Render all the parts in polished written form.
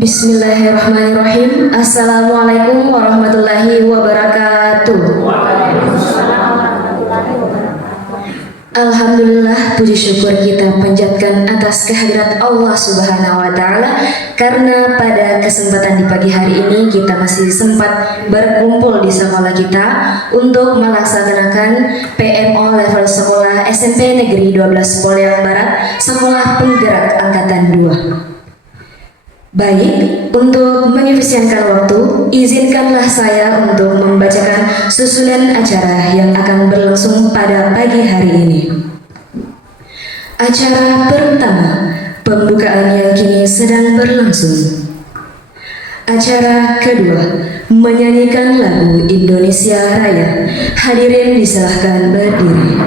Bismillahirrahmanirrahim. Assalamualaikum warahmatullahi wabarakatuh. Alhamdulillah, puji syukur kita panjatkan atas kehadirat Allah Subhanahu wa Ta'ala, karena pada kesempatan di pagi hari ini kita masih sempat berkumpul di sekolah kita untuk melaksanakan PMO level sekolah SMP Negeri 12 Poliang Barat, Sekolah Penggerak Angkatan 2. Baik, untuk menyefisienkan waktu, izinkanlah saya untuk membacakan susunan acara yang akan berlangsung pada pagi hari ini. Acara pertama, pembukaan yang kini sedang berlangsung. Acara kedua, menyanyikan lagu Indonesia Raya. Hadirin disilahkan berdiri.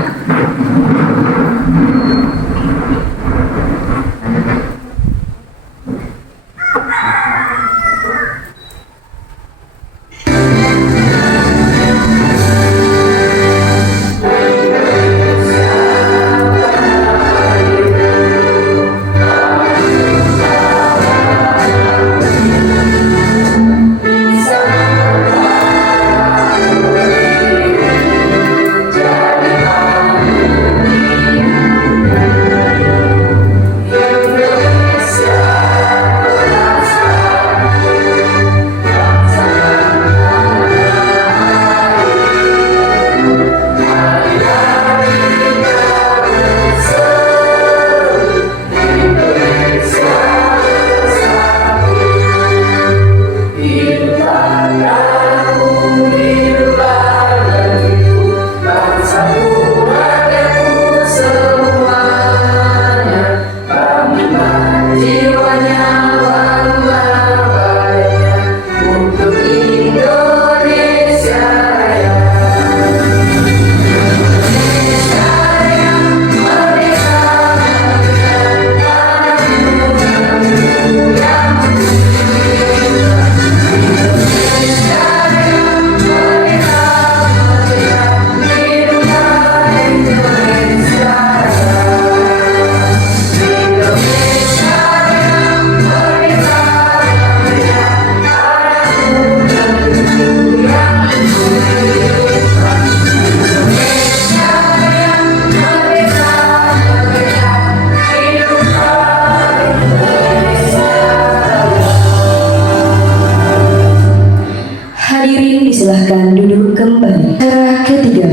Silahkan duduk kembali. Acara ketiga,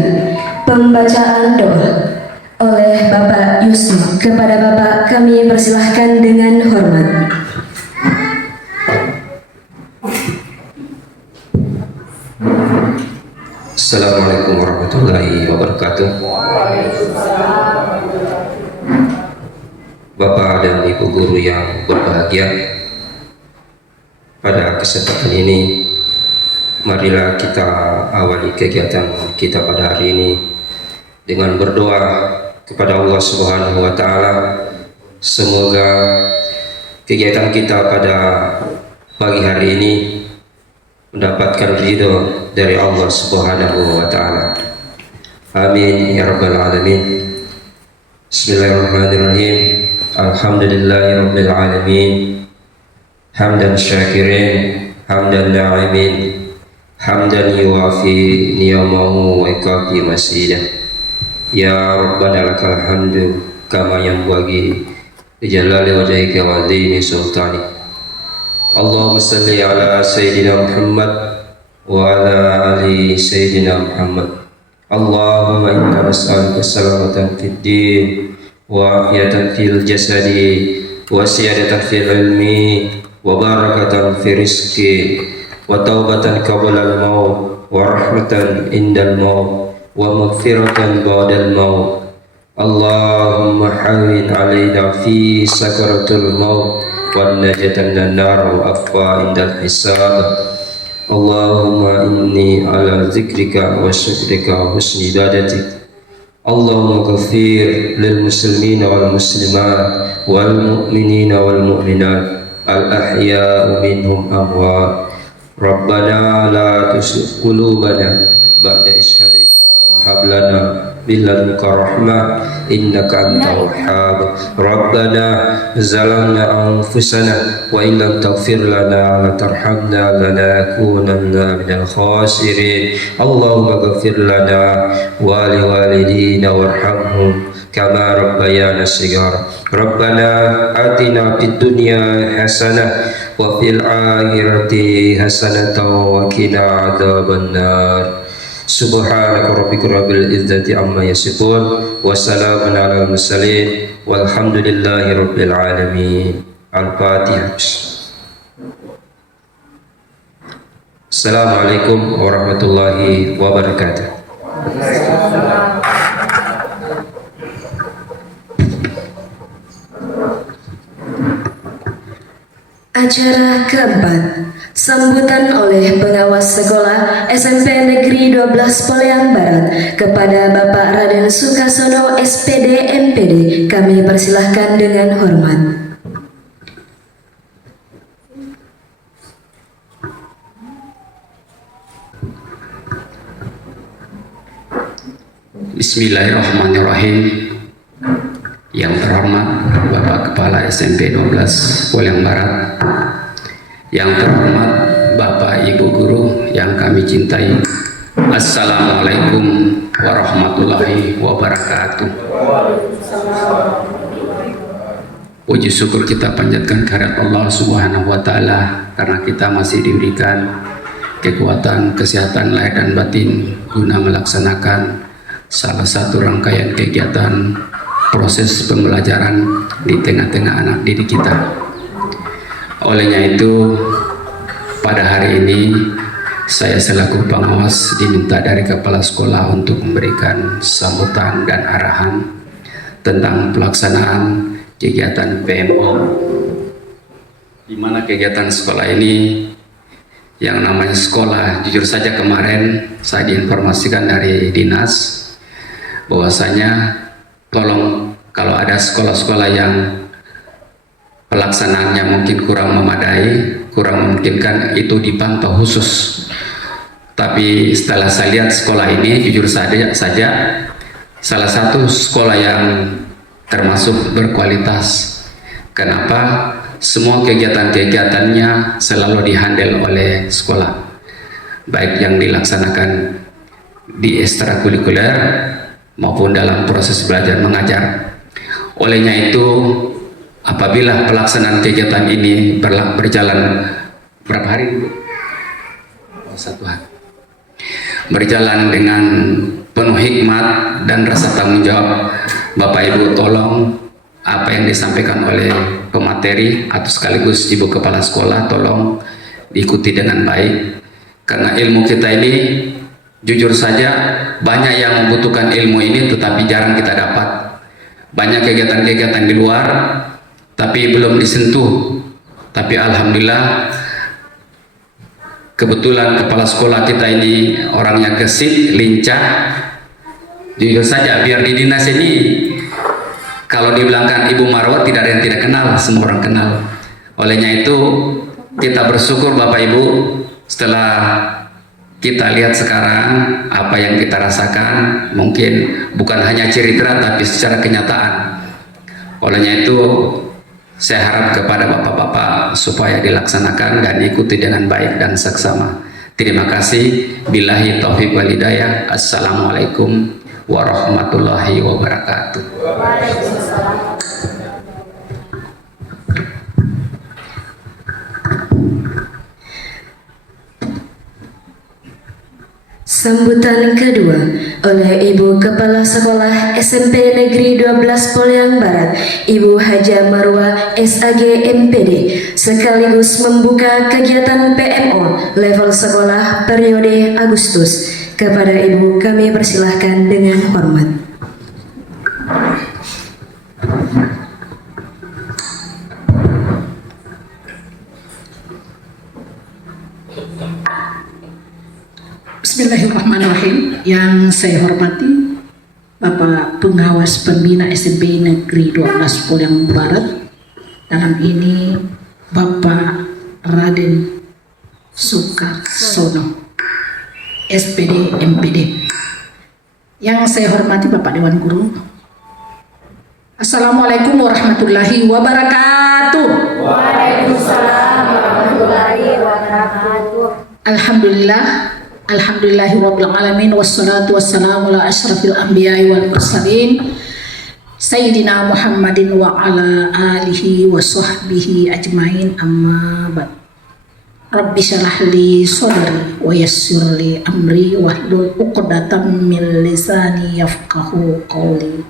pembacaan doa oleh Bapak Yusma. Kepada Bapak kami persilahkan dengan hormat. Assalamualaikum warahmatullahi wabarakatuh. Bapak dan Ibu guru yang berbahagia, pada kesempatan ini marilah kita awali kegiatan kita pada hari ini dengan berdoa kepada Allah Subhanahu wa Ta'ala. Semoga kegiatan kita pada pagi hari ini mendapatkan ridho dari Allah Subhanahu wa Ta'ala. Amin ya rabbal alamin. Bismillahirrahmanirrahim. Alhamdulillahirabbil alamin. Hamdan syakirin, hamdan na'imin, hamdan yuwafi niyamahu wa ikafi masidah. Ya Rabbana lakal hamdu kama yanbaghi lijalali wajhika wa azimi sultani. Allahumma salli ala Sayyidina Muhammad wa ala ali Sayyidina Muhammad. Allahumma inna nas'aluka salamatan fid din wa afiyatan fil jasadi wa siyadatan fil ilmi wa barakatan fi rizqi wa taubatan qabla al-maut wa rahmatan indal maut wa maghfiratan ba'dal maut. Allahumma hawwin alaina fi sakaratul maut wa najatan minan nar wa afwa indal hisab. Allahumma inni ala zikrika wa syukrika wa husni ibadatik. Allahumma ghafir lil muslimina wal muslimat wal mu'minina wal mu'minat al ahya'u minhum amwat. Rabbana la tuzigh qulubana ba'da idh hadaytana wa hab lana من لدنك رحمة إنك أنت الوهاب ربنا ظلمنا أنفسنا وإن لم تغفر لنا وترحمنا لنكونن من الخاسرين اللهم اغفر لنا ولوالدينا وارحمهم كما ربيانا صغارا ربنا آتنا في الدنيا حسنة وفي الآخرة حسنة وقنا عذاب النار سبحانك ربك رب العزة عما يصفون وسلام على المرسلين والحمد لله رب العالمين الفاتحة Assalamualaikum warahmatullahi wabarakatuh. Acara keempat, sambutan oleh pengawas sekolah SMP Negeri 12 Poliang Barat kepada Bapak Raden Sukasono SPD MPD. Kami persilahkan dengan hormat. Bismillahirrahmanirrahim. Yang terhormat Bapak Kepala SMP 12 Poliang Barat, yang terhormat Bapak Ibu Guru yang kami cintai, Assalamualaikum warahmatullahi wabarakatuh. Puji syukur kita panjatkan kehadirat Allah Subhanahu wa Ta'ala karena kita masih diberikan kekuatan, kesehatan lahir dan batin guna melaksanakan salah satu rangkaian kegiatan proses pembelajaran di tengah-tengah anak didik kita. Olehnya itu, pada hari ini saya selaku pengawas diminta dari kepala sekolah untuk memberikan sambutan dan arahan tentang pelaksanaan kegiatan PMO, di mana kegiatan sekolah ini yang namanya sekolah, jujur saja kemarin saya diinformasikan dari dinas bahwasanya tolong kalau ada sekolah-sekolah yang pelaksanaannya mungkin kurang memadai, kurang memungkinkan, itu dipantau khusus. Tapi setelah saya lihat sekolah ini, jujur saja salah satu sekolah yang termasuk berkualitas. Kenapa? Semua kegiatan-kegiatannya selalu dihandle oleh sekolah, baik yang dilaksanakan di ekstrakurikuler maupun dalam proses belajar mengajar. Olehnya itu, apabila pelaksanaan kegiatan ini berjalan berapa hari? Satu hari. Berjalan dengan penuh hikmat dan rasa tanggung jawab, Bapak Ibu tolong apa yang disampaikan oleh pemateri atau sekaligus Ibu Kepala Sekolah tolong diikuti dengan baik, karena ilmu kita ini jujur saja banyak yang membutuhkan ilmu ini tetapi jarang kita dapat. Banyak kegiatan-kegiatan di luar tapi belum disentuh. Tapi alhamdulillah kebetulan kepala sekolah kita ini orangnya gesit, lincah. Jujur saja biar di dinas ini kalau dibilangkan Ibu Marwah tidak ada yang tidak kenal, semua orang kenal. Olehnya itu kita bersyukur Bapak Ibu, setelah kita lihat sekarang apa yang kita rasakan mungkin bukan hanya cerita tapi secara kenyataan. Olehnya itu saya harap kepada bapak-bapak supaya dilaksanakan dan ikuti dengan baik dan seksama. Terima kasih. Billahi taufiq wal hidayah. Assalamualaikum warahmatullahi wabarakatuh. Sambutan kedua oleh Ibu Kepala Sekolah SMP Negeri 12 Poliang Barat, Ibu Haja Marwah SAG MPD, sekaligus membuka kegiatan PMO level sekolah periode Agustus. Kepada Ibu kami persilahkan dengan hormat. Bismillahirrahmanirrahim. Yang saya hormati Bapak Pengawas Pembina SMP Negeri 12 Poliang Barat, dalam ini Bapak Raden Sukasono SPD MPD. Yang saya hormati Bapak Dewan Guru. Assalamualaikum warahmatullahi wabarakatuh. Waalaikumsalam warahmatullahi wabarakatuh. Alhamdulillah, alhamdulillahi rabbil alamin, wassalatu wassalamu ala asyrafil anbiya'i wal mursalin Sayyidina Muhammadin wa ala alihi wa sahbihi ajmain, amma ba'd. Rabbi syarah li sadri wa yassir li amri wahlul 'uqdatam min lisani yafqahu qawli.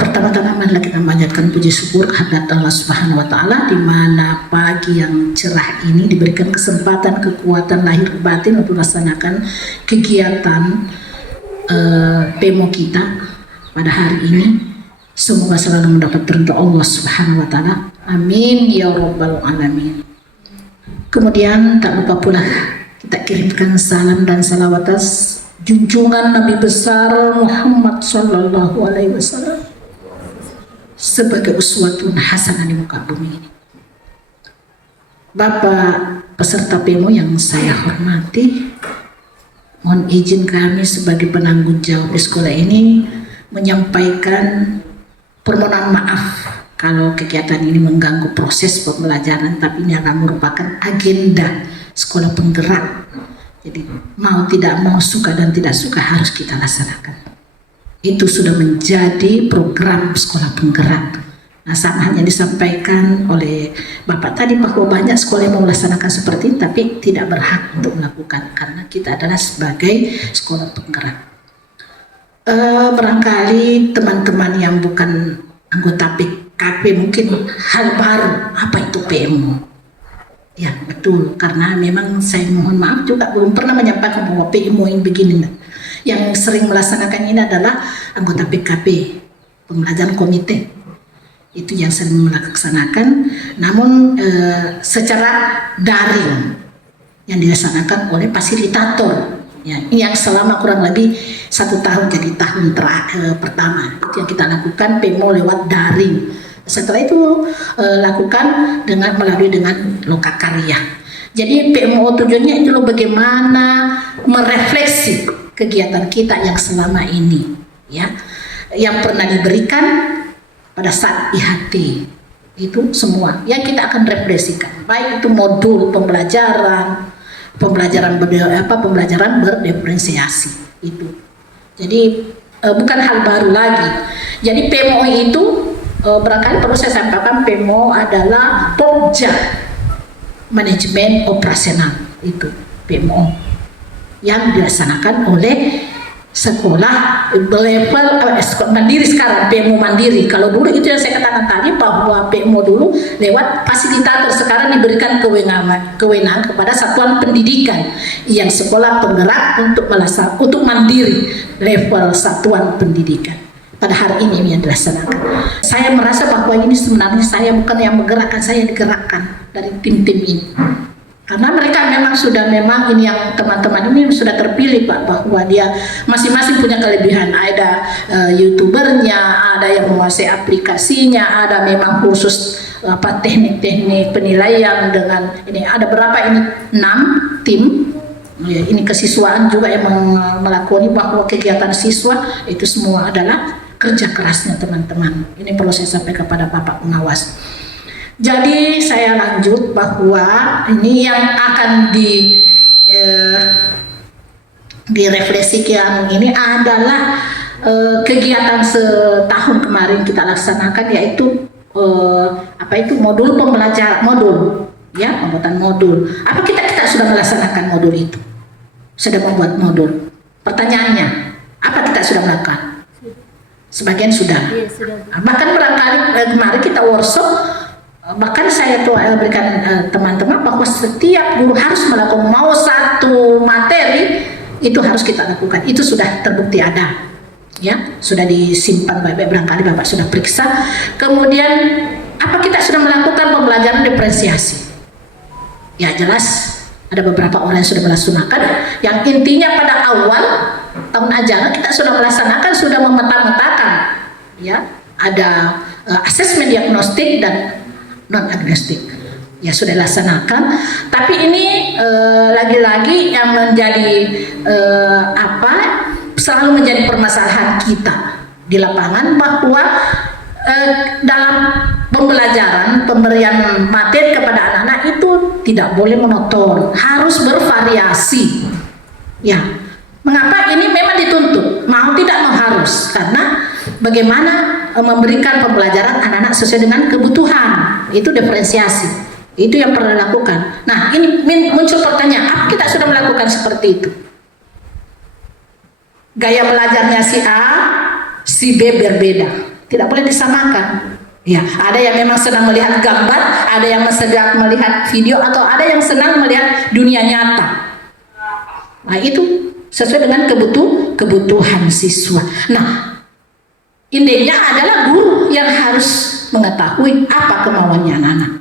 Pertama-tama marilah kita memanjatkan puji syukur kehadirat Allah Subhanahu wa taala, di mana pagi yang cerah ini diberikan kesempatan, kekuatan lahir batin untuk melaksanakan kegiatan demo kita pada hari ini. Semoga selalu mendapat ridha Allah Subhanahu wa taala. Amin ya rabbal alamin. Kemudian tak lupa pula kita kirimkan salam dan salawat atas junjungan Nabi besar Muhammad sallallahu alaihi wasallam sebagai uswatun hasanah di muka bumi ini. Bapak peserta PEMO yang saya hormati, mohon izin kami sebagai penanggung jawab di sekolah ini menyampaikan permohonan maaf kalau kegiatan ini mengganggu proses pembelajaran, tapi ini adalah merupakan agenda sekolah penggerak. Jadi mau tidak mau, suka dan tidak suka harus kita laksanakan. Itu sudah menjadi program sekolah penggerak. Nah, sama hanya disampaikan oleh Bapak tadi bahwa banyak sekolah yang mau melaksanakan seperti ini, tapi tidak berhak untuk melakukan karena kita adalah sebagai sekolah penggerak. Barangkali teman-teman yang bukan anggota PKP mungkin hal baru, apa itu PMO? Ya betul, karena memang saya mohon maaf juga belum pernah menyampaikan bahwa PMO ini begini. Yang sering melaksanakan ini adalah anggota PKP, pembelajaran komite. Itu yang sering melaksanakan, namun secara daring yang dilaksanakan oleh fasilitator. Ya, yang selama kurang lebih 1 tahun, jadi tahun pertama itu yang kita lakukan PEMO lewat daring. Setelah itu lakukan melalui dengan lokakarya. Jadi PEMO tujuannya itu loh bagaimana merefleksi kegiatan kita yang selama ini, ya, yang pernah diberikan pada saat IHT itu semua yang kita akan refleksikan, baik itu modul pembelajaran berdiferensiasi itu. Jadi bukan hal baru lagi. Jadi PEMO itu barangkali perlu saya sampaikan, PEMO adalah Pokja Manajemen Operasional, itu PEMO yang dilaksanakan oleh sekolah level sekolah mandiri. Sekarang PEMO mandiri. Kalau dulu itu yang saya katakan tadi bahwa PEMO dulu lewat fasilitator, sekarang diberikan kewenangan kepada satuan pendidikan yang sekolah penggerak untuk mandiri level satuan pendidikan. Pada hari ini yang dilaksanakan. Saya merasa bahwa ini sebenarnya saya bukan yang menggerakkan, saya digerakkan dari tim-tim ini. Karena mereka memang ini yang teman-teman ini sudah terpilih Pak, bahwa dia masing-masing punya kelebihan. Ada youtubernya, ada yang menguasai aplikasinya, ada memang khusus teknik-teknik penilaian dengan ini. Ada berapa ini? 6 tim. Ya, ini kesiswaan juga yang melakoni bahwa kegiatan siswa itu semua adalah kerja kerasnya teman-teman. Ini perlu saya sampaikan kepada Bapak pengawas. Jadi saya lanjut bahwa ini yang akan direfleksikan ini adalah kegiatan setahun kemarin kita laksanakan, yaitu modul pembelajaran, ya, pembuatan modul. Apa kita sudah melaksanakan modul itu? Sudah membuat modul. Pertanyaannya, apa kita sudah melakukan? Sebagian sudah. Iya, sudah. Bahkan barangkali kemarin kita workshop. Bahkan saya tuh berikan teman-teman bahwa setiap guru harus melakukan, mau satu materi itu harus kita lakukan. Itu sudah terbukti ada, ya, sudah disimpan baik-baik, barangkali Bapak sudah periksa. Kemudian apa kita sudah melakukan pembelajaran diferensiasi? Ya jelas ada beberapa orang yang sudah melaksanakan. Yang intinya pada awal tahun ajaran kita sudah melaksanakan, sudah memeta-metakan, ya, ada asesmen diagnostik dan non agnostik. ya sudah dilaksanakan. Tapi ini lagi-lagi yang menjadi selalu menjadi permasalahan kita di lapangan, bahwa dalam pembelajaran, pemberian materi kepada anak-anak itu tidak boleh monoton, harus bervariasi. Ya, mengapa ini memang dituntut, mau tidak mau harus, karena bagaimana memberikan pembelajaran anak-anak sesuai dengan kebutuhan, itu diferensiasi, itu yang perlu dilakukan. Nah, ini muncul pertanyaan, apa kita sudah melakukan seperti itu? Gaya belajarnya si A, si B berbeda, tidak boleh disamakan. Ya, ada yang memang senang melihat gambar, ada yang sedang melihat video, atau ada yang senang melihat dunia nyata. Nah, itu sesuai dengan kebutuhan siswa. Nah, intinya adalah guru yang harus mengetahui apa kemauannya anak-anak.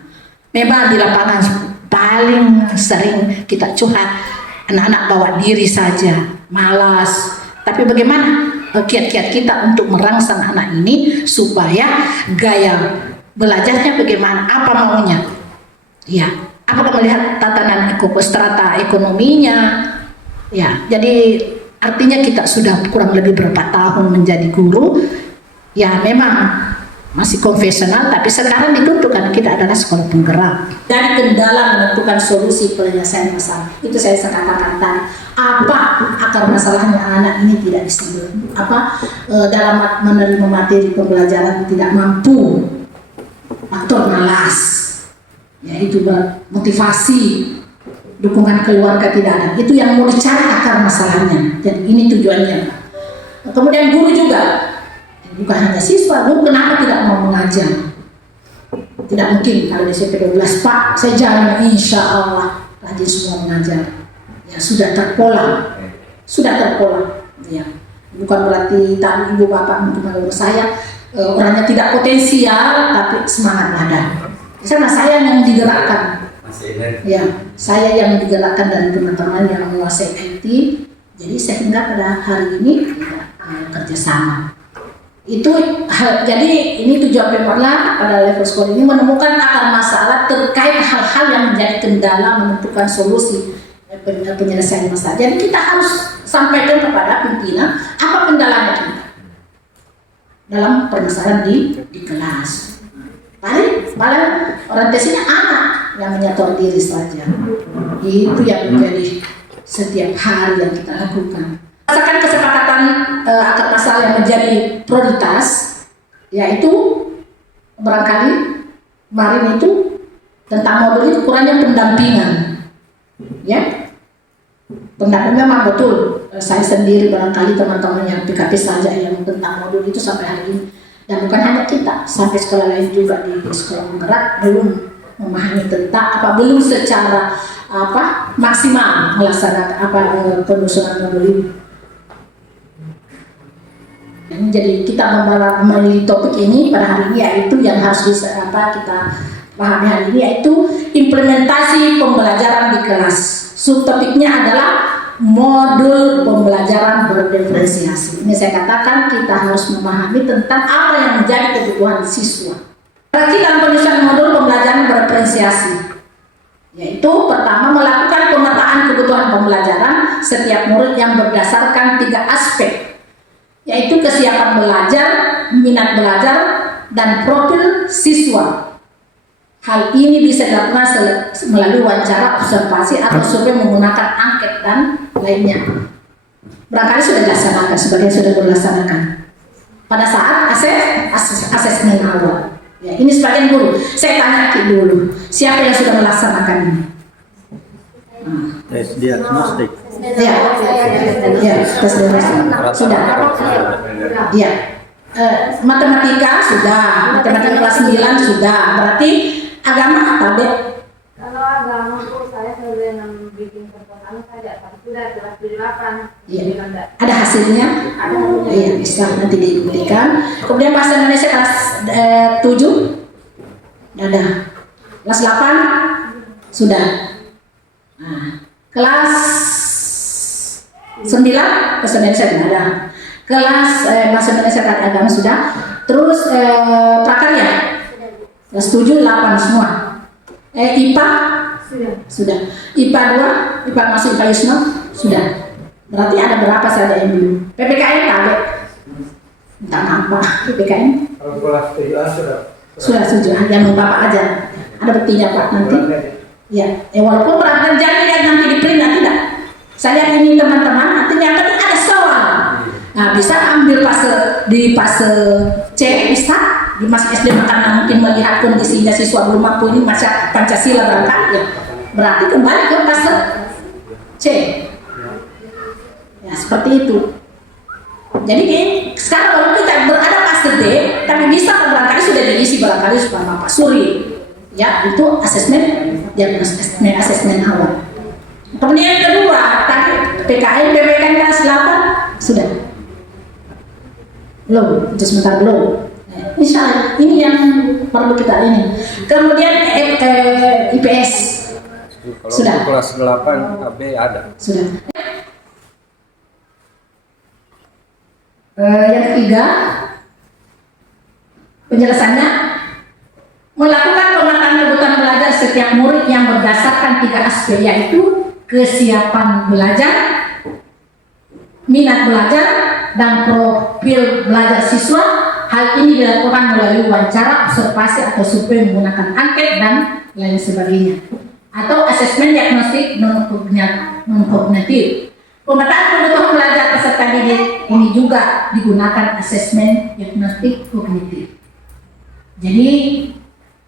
Memang di lapangan paling sering kita curhat, anak-anak bawa diri saja, malas. Tapi bagaimana kiat-kiat kita untuk merangsang anak ini supaya gaya belajarnya bagaimana, apa maunya? Ya, apakah melihat tatanan strata ekonominya? Ya, jadi artinya kita sudah kurang lebih berapa tahun menjadi guru. Ya, memang masih konvensional, tapi sekarang ditentukan kita adalah sekolah penggerak. Dari kendala menentukan solusi penyelesaian masalah, itu saya katakan tadi. Apa akar masalahnya anak ini tidak disebut? Dalam menerima materi pembelajaran tidak mampu, faktor malas, yaitu motivasi, dukungan keluarga tidak ada. Itu yang mau dicari akar masalahnya. Jadi ini tujuannya. Kemudian guru juga, bukan hanya siswa, guru kenapa tidak mau mengajar? Tidak mungkin kalau di SMP 12, Pak, saya jalan insya Allah rajin semua mengajar. Ya, sudah terpola, ya. Bukan berarti tadi ibu bapak untuk mengurus saya orangnya tidak potensial, tapi semangat ada. Karena saya yang digerakkan, ya, saya yang digerakkan dari teman-teman yang menguasai IT. Jadi sehingga pada hari ini kita kerjasama. Jadi ini tujuan Pemorla pada level sekolah ini menemukan akar masalah terkait hal-hal yang menjadi kendala menentukan solusi penyelesaian masalah. Jadi kita harus sampaikan kepada pimpinan apa kendalanya kita dalam permasalahan di kelas. Paling orientasinya anak yang menyetor diri saja. Itu yang menjadi setiap hari yang kita lakukan. Berdasarkan kesepakatan akar masalah yang menjadi prioritas, yaitu barangkali kemarin itu tentang modul itu kurangnya pendampingan, ya. Pendampingan memang betul. Saya sendiri barangkali teman-teman yang PKP saja yang tentang modul itu sampai hari ini, dan bukan hanya kita, sampai sekolah lain juga di sekolah penggerak belum memahami tentang belum secara maksimal melaksanakan penyusunan modul ini. Jadi kita memilih topik ini pada hari ini, yaitu yang harus kita pahami hari ini, yaitu implementasi pembelajaran di kelas. Subtopiknya adalah modul pembelajaran berdiferensiasi. Ini saya katakan kita harus memahami tentang apa yang menjadi kebutuhan siswa. Berarti dalam penyusunan modul pembelajaran berdiferensiasi, yaitu pertama melakukan pemetaan kebutuhan pembelajaran setiap murid yang berdasarkan 3 aspek, yaitu kesiapan belajar, minat belajar, dan profil siswa. Hal ini bisa dilakukan melalui wawancara, observasi, atau survei menggunakan angket dan lainnya. Barangkali sudah dilaksanakan, sebagian sudah dilaksanakan pada saat asesmen awal. Ya, ini sebagian guru. Saya tanya dulu, siapa yang sudah melaksanakan ini? Tes diagnostik. Ya, tes diagnostik sudah. Ya, matematika sudah, matematika kelas 9 sudah. Berarti agama tabe. Kalau agama tuh saya sering bikin pertanyaan saja, tapi sudah kelas 8. Iya. Ada hasilnya? Iya, bisa nanti diberikan. Kemudian bahasa Indonesia kelas 7 ada. Kelas 8 sudah. Nah, kelas 9 bahasa Indonesia tidak ada. Kelas bahasa Indonesia agama sudah. Terus prakarya kelas 7, 8 semua. IPA Sudah. sudah. IPA 2, IPA masuk IPA Yusma sudah. Berarti ada berapa saja yang belum? PPKN kaget. Entah apa PPKN. Kalau kelas 7A Sudah yang Bapak aja. Ada buktinya Pak nanti. Ya, walaupun perhatian jangan lihat nanti di print nanti tidak. Saya lihat ini teman-teman, artinya kan ada soal. Nah, bisa ambil di fase C bisa di masih SD karena mungkin melihat kondisinya siswa belum mampu ini baca Pancasila berangkat ya. Berarti kembali ke fase C. Ya, seperti itu. Jadi sekarang kalau kita berada fase D, tapi bisa barangkali sudah diisi barangkali supaya Bapak Suri. Ya, itu asesmen asesmen awal. Kemudian yang kedua, tadi PPKN kelas 8 sudah. Belum, itu sebentar belum. Misalnya, ini yang perlu kita ini. Kemudian IPS kalau sudah. kelas 8 AB ada. Sudah. Yang ketiga, penjelasannya melakukan pemetaan kebutuhan belajar setiap murid yang berdasarkan 3 aspek, yaitu kesiapan belajar, minat belajar, dan profil belajar siswa. Hal ini dilakukan melalui wawancara, observasi, atau survei menggunakan angket dan lain sebagainya, atau asesmen diagnostik non-kognitif. Pemetaan kebutuhan belajar peserta didik ini juga digunakan asesmen diagnostik kognitif. Jadi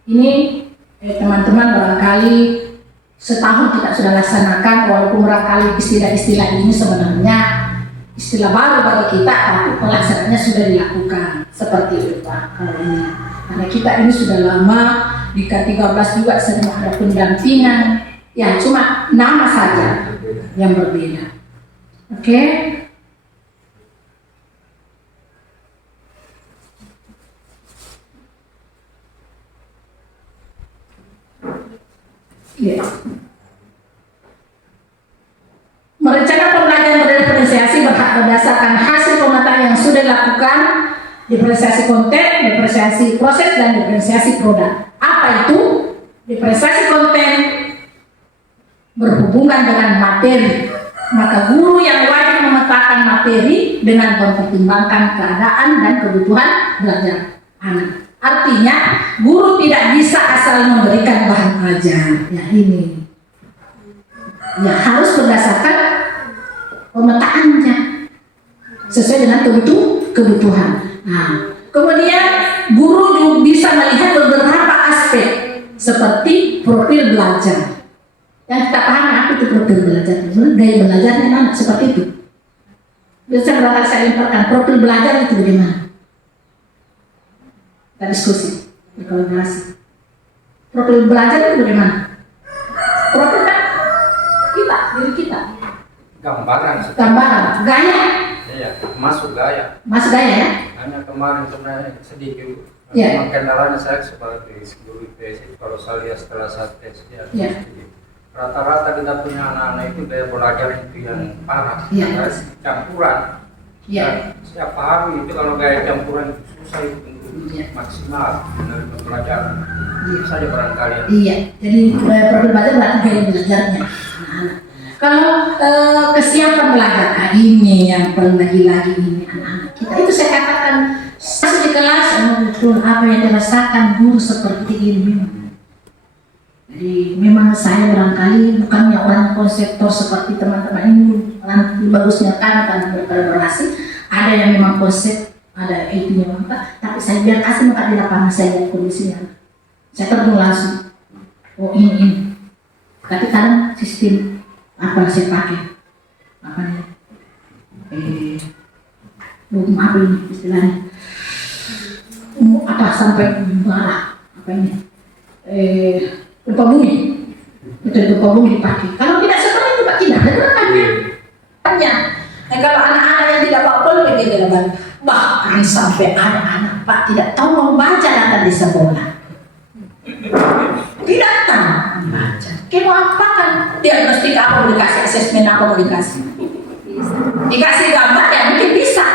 ini teman-teman barangkali setahun kita sudah laksanakan, walaupun barangkali istilah-istilah ini sebenarnya istilah baru bagi kita, tapi pelaksanaannya sudah dilakukan seperti itu Pak. Kalau ini karena kita ini sudah lama di K13 juga sering ada pendampingan, ya cuma nama saja yang berbeda. Oke. Ya. Merencanakan pembelajaran berdiferensiasi berdasarkan hasil pemetaan yang sudah dilakukan, diferensiasi konten, diferensiasi proses, dan diferensiasi produk. Apa itu? Diferensiasi konten berhubungan dengan materi. Maka guru yang wajib memetakan materi dengan mempertimbangkan keadaan dan kebutuhan belajar anak. Artinya, guru tidak bisa asal memberikan bahan ajar. Ya ini. Ya harus berdasarkan pemetaannya sesuai dengan kebutuhan. Nah, kemudian guru juga bisa melihat beberapa aspek seperti profil belajar. Yang kita pahami apa itu profil belajar? Gaya belajarnya anak seperti itu. Bisa berangkat saya limpahkan profil belajar itu bagaimana? Kita diskusi, berkolaborasi. Profil belajar itu bagaimana? Profil kan kita, diri kita. Gambaran. Gaya. Iya, masuk gaya. Masuk gaya ya? Hanya kemarin sebenarnya sedikit. Iya. Kendalanya saya sebagai guru IPS itu kalau saya lihat setelah saya tes ya. Iya. Rata-rata kita punya anak-anak itu daya belajar itu yang parah. Iya. Karena campuran. Iya. Dan saya pahami itu kalau gaya campuran itu susah itu untuk Iya. maksimal dari pembelajaran. Iya. Saja barangkali. Iya. Jadi profil belajar berarti gaya belajarnya anak-anak. Kalau kesiapan belajar, ini yang paling lagi-lagi ini anak-anak kita itu saya katakan masuk di kelas betul apa yang dirasakan guru seperti ini. Jadi memang saya barangkali bukannya orang konseptor seperti teman-teman ini, orang bagusnya kan berkolaborasi, ada yang memang konsep, ada itunya maka, tapi saya biar kasih maka di lapangan saya lihat kondisinya, saya terjun langsung, oh ini, tapi kan sistem apa yang saya pakai, apa nih, apa ini istilahnya, apa sampai marah, apa ini, gempa bumi, itu gempa bumi dipakai. Kalau tidak seperti itu Pak tidak ada gerakannya. Banyak. Kalau anak-anak yang tidak apa-apa lebih tidak bahkan sampai anak-anak Pak tidak tahu membaca data di sekolah. Tidak tahu membaca. Kita apa kan diagnostik apa mau dikasih, asesmen apa mau dikasih. Dikasih gambar ya mungkin bisa.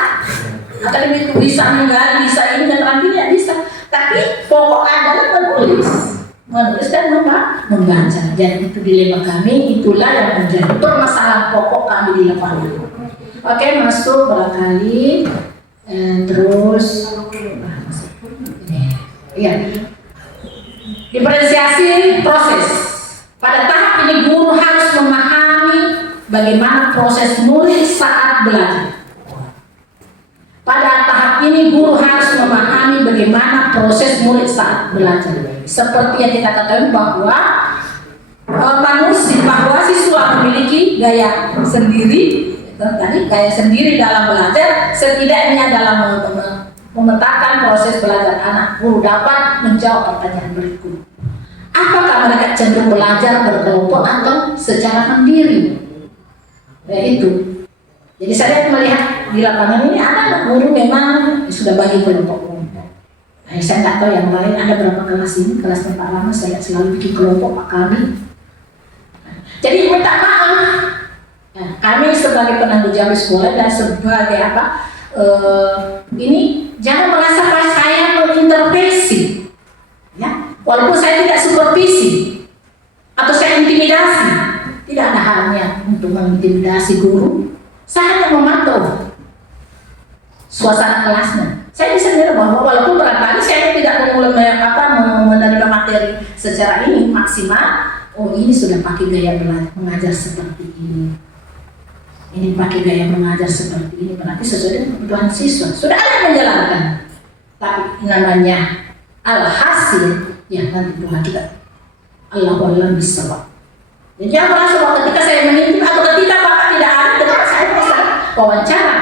Atau bisa meninggal, bisa ini dan tidak bisa. Tapi pokok adalah menulis. menulis dan membaca. Jadi itu dilema kami, itulah yang menjadi permasalahan pokok kami di lapangan. Oke, masuk barangkali, terus, ya, diferensiasi proses. Pada tahap ini guru harus memahami bagaimana proses murid saat belajar. Pada tahap ini guru harus memahami bagaimana proses murid saat belajar. Seperti yang kita ketahui bahwa siswa memiliki gaya sendiri, tadi gaya sendiri dalam belajar, setidaknya dalam memetakan proses belajar anak. Guru dapat menjawab pertanyaan berikut. Apakah mereka cenderung belajar berkelompok atau secara mandiri? Itu. Jadi saya melihat di lapangan ini ada guru memang sudah bagi kelompok-kelompok. Saya nggak tahu yang lain ada berapa kelas ini, kelas tempat lama saya selalu bikin kelompok Pak kami. Jadi minta maaf. Kami sebagai penanggung jawab sekolah dan sebagai ini jangan merasa bahwa saya mengintervensi. Ya, walaupun saya tidak supervisi atau saya intimidasi, tidak ada halnya untuk mengintimidasi guru. Saya hanya memantau suasana kelasnya. Saya bisa melihat bahwa walaupun barangkali saya tidak menerima materi secara ini maksimal, oh ini sudah pakai gaya mengajar seperti ini. Ini pakai gaya mengajar seperti ini, berarti sesuai dengan kebutuhan siswa. Sudah ada yang menjalankan, tapi namanya alhasil yang nanti Tuhan kita Allahu a'lam bishawab. Jadi jangan merasa bahwa ketika saya mengintip atau ketika Bapak tidak ada, ketika saya bisa wawancara.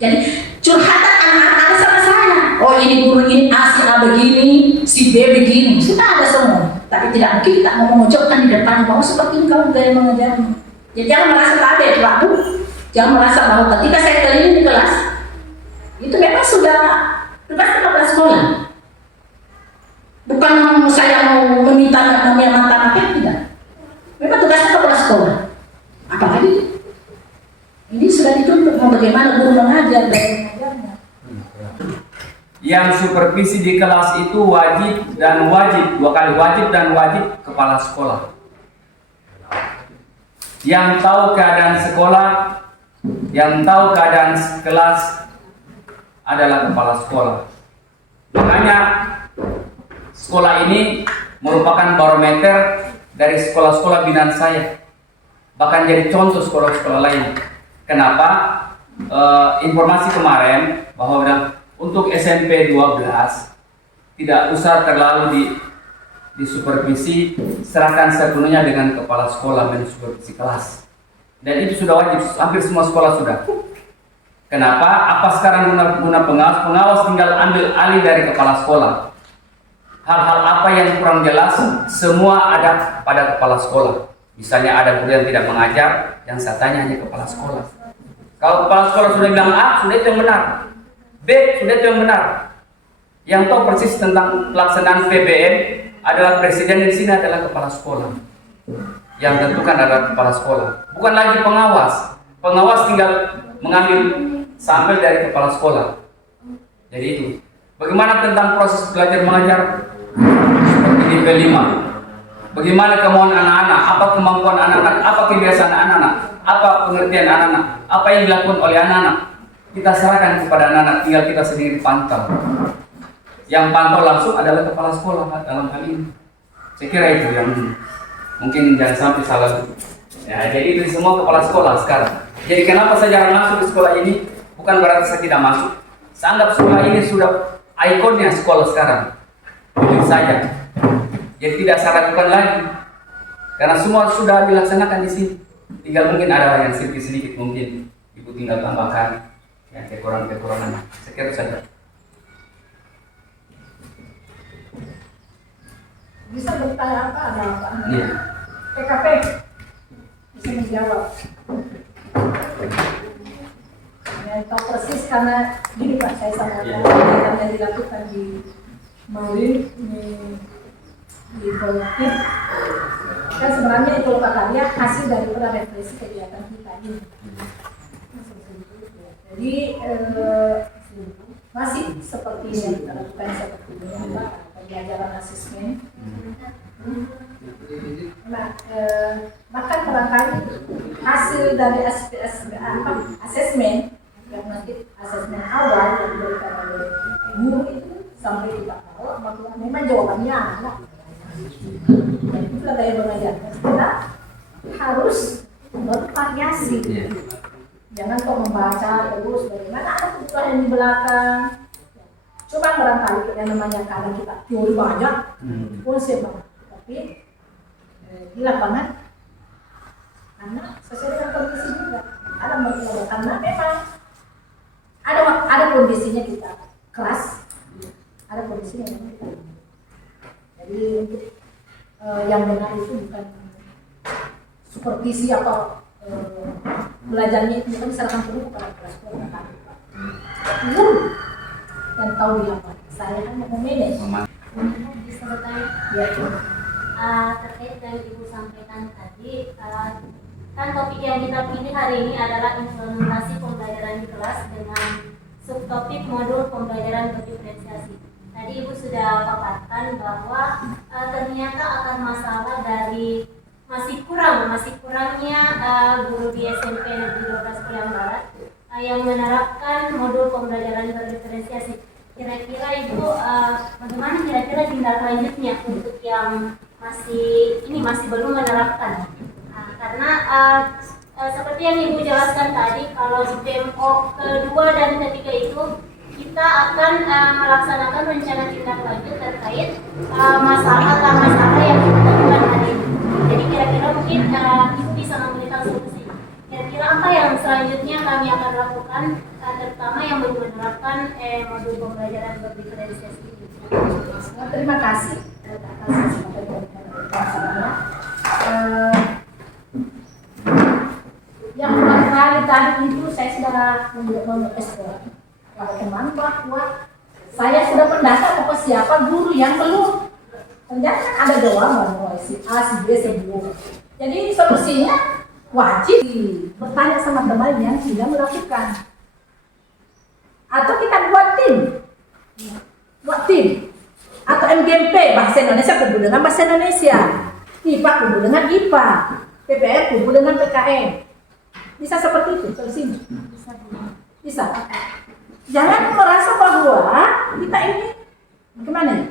Jadi curhatan anak-anak ada sama saya. Oh ini guru ini A, si A begini, si B begini, sudah ada semua. Tapi tidak mungkin kita mau memojokkan di depan bahwa seperti ini kalau gaya mengajarnya. Jadi jangan merasa kaget Pak. Jangan merasa bahwa ketika saya keliling di kelas itu memang sudah tugas kepala sekolah. Bukan saya mau meminta mantan tidak. Memang tugasnya kepala sekolah. Apalagi ini sudah dituntut bagaimana guru mengajar dan mengajarnya. Yang supervisi di kelas itu wajib, dua kali wajib dan wajib kepala sekolah. Yang tahu keadaan sekolah, yang tahu keadaan kelas adalah kepala sekolah. Makanya sekolah ini merupakan barometer dari sekolah-sekolah binaan saya, bahkan jadi contoh sekolah-sekolah lain. Kenapa? Informasi kemarin bahwa untuk SMP 12 tidak usah terlalu disupervisi, serahkan sepenuhnya dengan kepala sekolah mensupervisi kelas. Dan itu sudah wajib, hampir semua sekolah sudah. Kenapa? Apa sekarang guna pengawas tinggal ambil alih dari kepala sekolah. Hal-hal apa yang kurang jelas semua ada pada kepala sekolah. Misalnya ada guru yang tidak mengajar, yang saya tanya hanya kepala sekolah. Kalau kepala sekolah sudah bilang A, sudah itu yang benar. B, sudah itu yang benar. Yang tahu persis tentang pelaksanaan PBM adalah presiden di sini adalah kepala sekolah. Yang tentukan adalah kepala sekolah. Bukan lagi pengawas. Pengawas tinggal mengambil sampel dari kepala sekolah. Jadi itu. Bagaimana tentang proses belajar mengajar? Seperti di P5. Bagaimana kemauan anak-anak? Apa kemampuan anak-anak? Apa kebiasaan anak-anak? Apa pengertian anak-anak? Apa yang dilakukan oleh anak-anak? Kita serahkan kepada anak-anak, tinggal kita sendiri pantau. Yang pantau langsung adalah kepala sekolah dalam hal ini. Saya kira itu yang mungkin jangan sampai salah. Ya, jadi itu semua kepala sekolah sekarang. Jadi kenapa saya jarang masuk di sekolah ini? Bukan berarti saya tidak masuk. Saya anggap sekolah ini sudah ikonnya sekolah sekarang. Begitu saja. Jadi tidak saya ragukan lagi. Karena semua sudah dilaksanakan di sini. Tinggal mungkin ada yang sedikit-sedikit mungkin ibu tinggal tambahkan ya, kekurangan-kekurangan. Saya kira itu saja. Bisa bertanya apa? Ada apa? Iya. PKP bisa menjawab. Ya, tahu persis karena gini Pak, saya sampaikan yang dilakukan di Maulid di kolektif kan sebenarnya itu katanya hasil daripada refleksi kegiatan kita ini. Jadi masih seperti yang kita lakukan seperti ini Pak. pembelajaran asesmen. Nah, bahkan barangkali hasil dari asesmen yang nanti asesmen awal yang diberikan oleh guru itu sampai tidak tahu apakah memang jawabannya anak. Jadi itulah gaya belajar. Kita harus bervariasi. Jangan kok membaca terus bagaimana ada kebutuhan di belakang. Coba barangkali yang namanya kadang kita teori banyak, konsep banyak, tapi di lapangan karena sesuai dengan kondisi juga ada masalah karena memang ada kondisinya kita keras, ada kondisinya memang kita. Jadi untuk yang benar itu bukan supervisi atau belajarnya itu bukan diserahkan penuh kepada kelas guru dan tahu di lapangan. Saya kan mau manage. Bisa bertanya Ya. terkait yang Ibu sampaikan tadi, kan topik yang kita pilih hari ini adalah implementasi pembelajaran di kelas dengan subtopik modul pembelajaran berdiferensiasi. Tadi Ibu sudah paparkan bahwa ternyata akan masalah dari masih kurangnya guru di SMP Negeri 12 Poliang Barat yang menerapkan modul pembelajaran berdiferensiasi. Kira-kira Ibu bagaimana kira-kira tindak lanjutnya untuk yang masih belum menerapkan? Karena seperti yang Ibu jelaskan tadi, kalau di PMO kedua dan ketiga itu kita akan melaksanakan rencana tindak lanjut terkait masalah yang kita temukan hari ini. Jadi kira-kira mungkin Ibu bisa memberikan solusi. Kira-kira apa yang selanjutnya kami akan lakukan, terutama yang belum menerapkan modul pembelajaran berdiferensiasi ini. Terima kasih. Yang barangkali tadi itu saya sudah mengeksplor pada teman bahwa saya sudah mendata ke siapa guru yang belum. Ternyata ada jawaban mulai si A, si B, si B. Jadi solusinya wajib bertanya sama teman yang sudah melakukan. Atau kita buat tim atau MGMP bahasa Indonesia kumpul dengan bahasa Indonesia, IPA kumpul dengan IPA, PPR kumpul dengan PKN. Bisa seperti itu solusinya. Bisa. Jangan merasa bahwa kita ini gimana ya?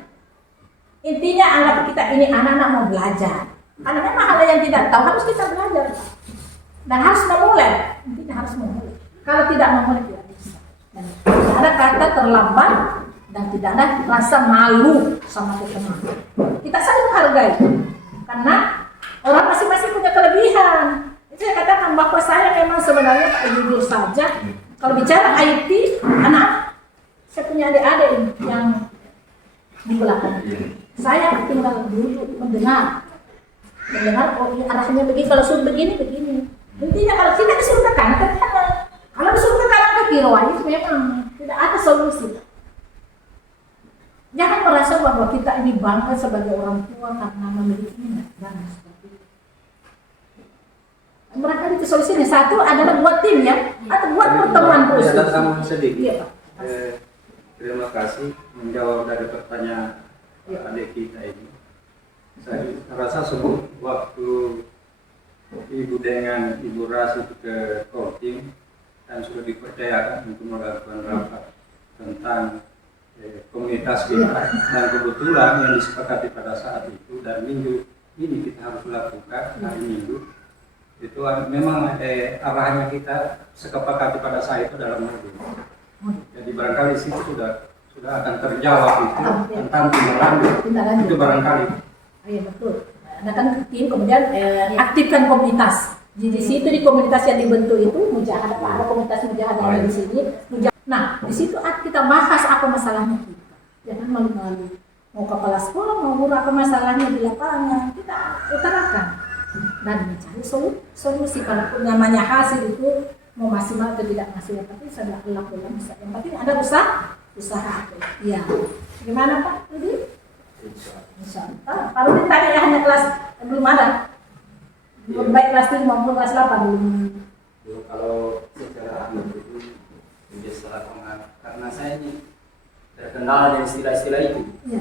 Intinya anggap kita ini anak-anak mau belajar. Karena memang hal yang tidak tahu harus kita belajar. Dan harus memulai. Intinya harus memulai. Kalau tidak memulai tidak bisa. Dan tidak ada kata terlambat dan tidak ada rasa malu sama teman. Kita saling menghargai. Karena orang masing-masing punya kelebihan. Itu saya katakan bahwa saya memang sebenarnya tak jujur saja. Kalau bicara IT, anak saya punya adik-adik yang di belakang. Saya tinggal duduk mendengar oh ya, arahnya begini, kalau suruh begini. Intinya kalau kita disuruh ke kanan ke kanan, kalau disuruh ke kanan ke kiri, itu memang tidak ada solusi. Jangan merasa bahwa kita ini bangga sebagai orang tua karena memiliki ini, bangga seperti itu. Mereka itu solusinya satu adalah buat tim ya, atau buat pertemuan khusus. Ya, tambah sedikit. Iya, Pak. Terima kasih menjawab dari pertanyaan adik kita ini. Saya rasa sebelum waktu Ibu dengan Ibu Ras itu ke Kaltim dan sudah dipercayakan untuk melakukan rapat tentang komunitas kita, dan kebetulan yang disepakati pada saat itu dan minggu ini kita harus lakukan hari Minggu itu memang arahannya kita sepakati pada saat itu dalam modul. Jadi barangkali situ sudah akan terjawab itu tentang tindak lanjut. Itu barangkali. Iya betul. Adakan tim kemudian aktifkan komunitas. Di situ di komunitas yang dibentuk itu mujahadah, ada komunitas mujahadah di sini. Nah di situ kita bahas apa masalahnya kita. Jangan malu-malu. Mau kepala sekolah mau guru apa masalahnya di lapangan kita utarakan dan mencari solusi. Kalau namanya hasil itu mau maksimal atau tidak maksimal, tapi sudah lakukan bisa. Yang penting ada usaha. Iya. Gimana Pak? Jadi? Insya Allah. Pak Rudin tadi ya hanya kelas belum ada. Baik kelas 7 maupun kelas 8 belum. Kalau secara itu menjadi salah pengaruh karena saya ini terkenal dengan istilah-istilah itu. Iya.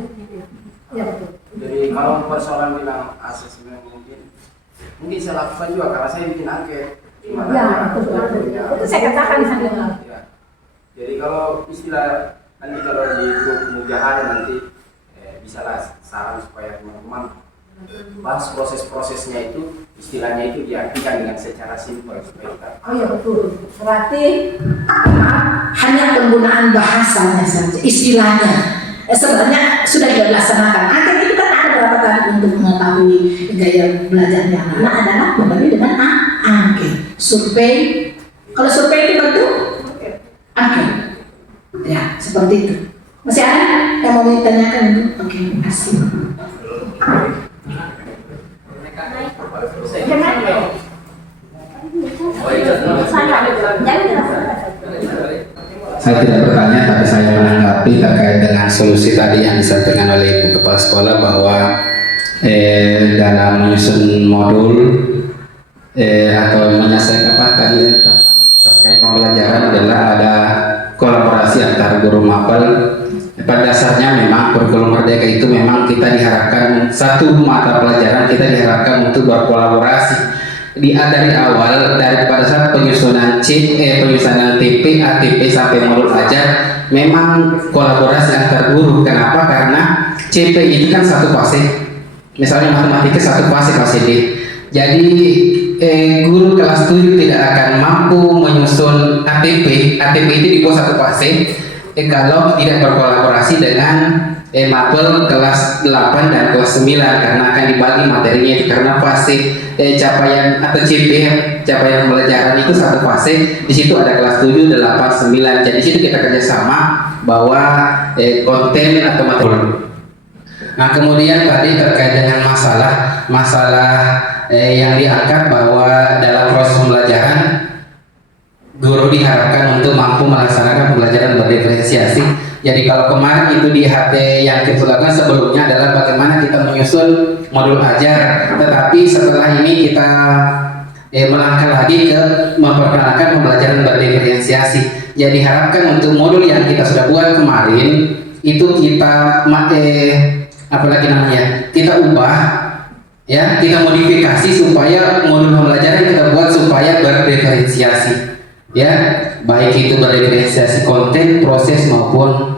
Ya betul. Jadi kalau persoalan bilang asesmen mungkin saya lakukan juga karena saya bikin angket. Ya, itu saya katakan sambil. Ya. Jadi kalau istilah nanti kalau di grup mujahadah nanti bisalah saran supaya teman-teman bahas proses-prosesnya itu, istilahnya itu diartikan dengan secara simpel supaya kita. Oh ya betul. Berarti hanya penggunaan bahasanya saja, istilahnya. Sebenarnya sudah dilaksanakan. Angket itu kan ada beberapa kali untuk mengetahui gaya belajarnya anak-anak adalah kembali dengan angket. Survei. Kalau survei itu bentuk angket. Ya, seperti itu. Masih ada yang mau ditanyakan itu? Oke, terima kasih. Saya tidak bertanya, tapi saya menanggapi terkait dengan solusi tadi yang disampaikan oleh Ibu Kepala Sekolah bahwa dalam menyusun modul atau menyelesaikan apa tadi terkait pembelajaran adalah ada kolaborasi antara guru mapel. Pada dasarnya memang kurikulum merdeka itu memang kita diharapkan satu mata pelajaran kita diharapkan untuk berkolaborasi dari awal pada saat penyusunan penyusunan TP, ATP sampai modul ajar memang kolaborasi antar guru. Kenapa? Karena CP itu kan satu fase, misalnya matematika satu fase D. Jadi guru kelas 7 tidak akan mampu menyusun ATP itu di bawah satu fase kalau tidak berkolaborasi dengan mapel kelas 8 dan kelas 9 karena akan dibagi materinya itu karena fase capaian atau CP capaian pembelajaran itu satu fase. Di situ ada kelas 7, 8, 9. Jadi di situ kita kerjasama bahwa konten atau materi. Nah kemudian tadi terkait dengan masalah yang diangkat bahwa dalam proses pembelajaran guru diharapkan untuk mampu melaksanakan pembelajaran berdiferensiasi. Jadi kalau kemarin itu di HT yang kita lakukan sebelumnya adalah bagaimana kita menyusun modul ajar, tetapi setelah ini kita melangkah lagi ke memperkenalkan pembelajaran berdiferensiasi. Jadi harapkan untuk modul yang kita sudah buat kemarin itu kita kita ubah ya, kita modifikasi supaya modul pembelajaran kita buat supaya berdiferensiasi. Ya, baik itu berdiferensiasi konten, proses maupun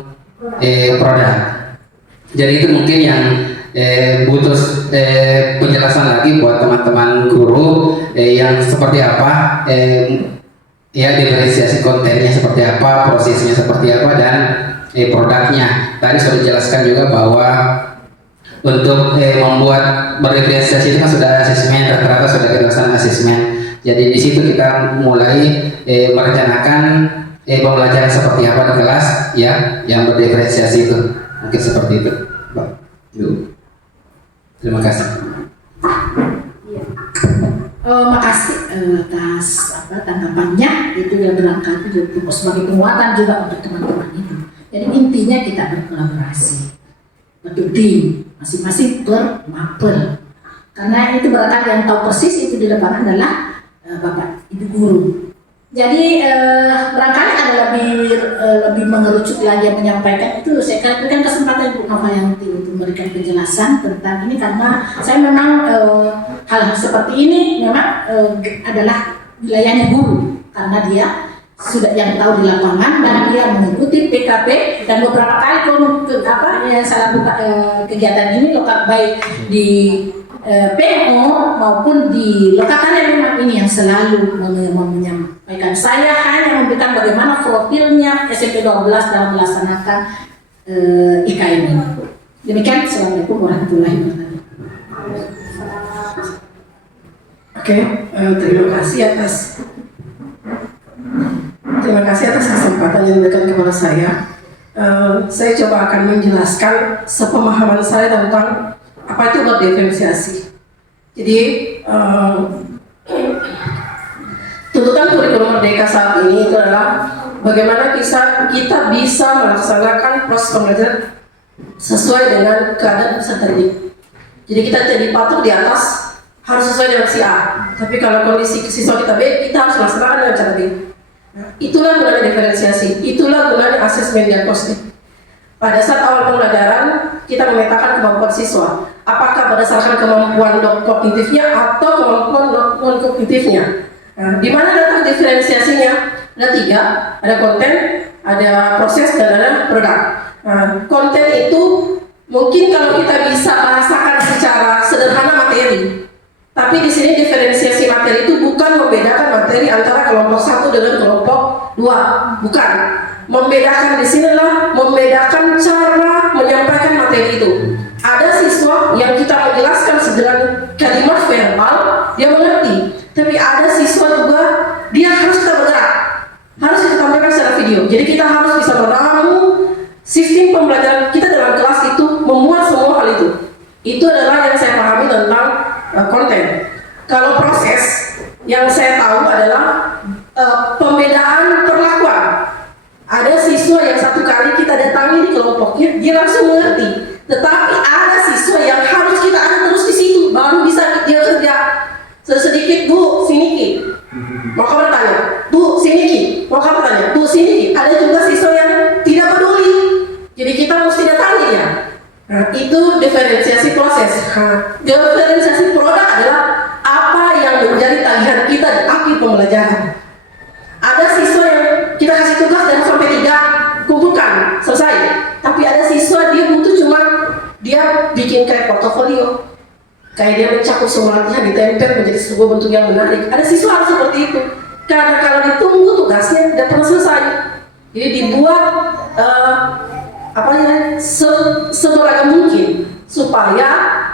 produk. Jadi itu mungkin yang butuh penjelasan lagi buat teman-teman guru yang seperti apa ya diferensiasi kontennya seperti apa, prosesnya seperti apa dan produknya. Tadi sudah dijelaskan juga bahwa untuk membuat berdiferensiasi itu kan sudah asesmen, rata-rata sudah dilaksanakan asesmen. Jadi di situ kita mulai merencanakan pembelajaran seperti apa di kelas ya yang berdiferensiasi itu. Mungkin seperti itu, Pak. Terima kasih. Makasih atas tanggapannya itu yang berangkat itu sebagai penguatan juga untuk teman-teman itu. Jadi intinya kita berkolaborasi, bentuk tim masing-masing per mapel. Karena itu barangkali yang tahu persis itu di depan adalah Bapak Ibu guru. Jadi barangkali ada lebih mengerucut lagi yang menyampaikan itu. Saya berikan kesempatan Bu Novanti untuk memberikan penjelasan tentang ini karena saya memang hal seperti ini memang adalah wilayahnya guru karena dia sudah yang tahu di lapangan dan dia mengikuti PKP dan beberapa kali saya lakukan kegiatan ini baik di PMO maupun di lokakannya memang ini yang selalu menyampaikan. Saya hanya memberikan bagaimana profilnya SMP 12 dalam melaksanakan IKN ini. Demikian, Assalamualaikum warahmatullahi wabarakatuh. Oke, terima kasih atas kesempatan yang diberikan kepada saya. Saya coba akan menjelaskan sepemahaman saya tentang apa itu berdiferensiasi. Jadi tuntutan kurikulum merdeka saat ini itu adalah bagaimana kita bisa melaksanakan proses pembelajaran sesuai dengan keadaan peserta didik. Jadi kita jadi patok di atas harus sesuai dengan si A. Tapi kalau kondisi siswa kita B, kita harus melaksanakan dengan cara B. Itulah gunanya diferensiasi. Itulah gunanya asesmen diagnostik. Pada saat awal pembelajaran, kita memetakan kemampuan siswa. Apakah berdasarkan kemampuan kognitifnya atau kemampuan non-kognitifnya. Nah, di mana letak diferensiasinya? Ada 3, ada konten, ada proses, dan ada produk. Nah, konten itu mungkin kalau kita bisa bahasakan secara sederhana materi. Tapi di sini diferensiasi materi itu bukan membedakan materi antara kelompok 1 dengan kelompok 2, bukan. Membedakan di sinilah membedakan cara menyampaikan materi itu. Ada siswa yang kita menjelaskan dengan kalimat verbal, dia mengerti. Tapi ada siswa juga dia harus kita bergerak, harus kita tampilkan secara video. Jadi kita harus bisa meramu sistem pembelajaran kita dalam kelas itu, memuat semua hal itu. Itu adalah yang saya pahami tentang konten. Kalau proses yang saya tahu adalah pembedaan perlakuan. Ada siswa yang satu kali kita datangi di kelompoknya, dia langsung mengerti. Tetapi ada siswa yang harus kita ada terus di situ, baru bisa dia kerja. Sedikit, Bu, sini Ki. Mau kamu bertanya, Bu, sini Ki. Mau kamu bertanya, Bu, sini Ki. Ada juga siswa yang tidak peduli. Jadi kita mesti datangi ya. Nah, itu diferensiasi proses. Nah, diferensiasi produk adalah apa yang menjadi tagihan kita di akhir pembelajaran. Ada siswa yang kita kasih tugas dan sampai 3 kumpulkan, selesai. Tapi ada siswa dia butuh cuma dia bikin kayak portofolio, kayak dia mencakup semua latihan, ditempel menjadi sebuah bentuk yang menarik. Ada siswa harus seperti itu. Karena kalau ditunggu tugasnya tidak pernah selesai. Jadi dibuat seberagam mungkin supaya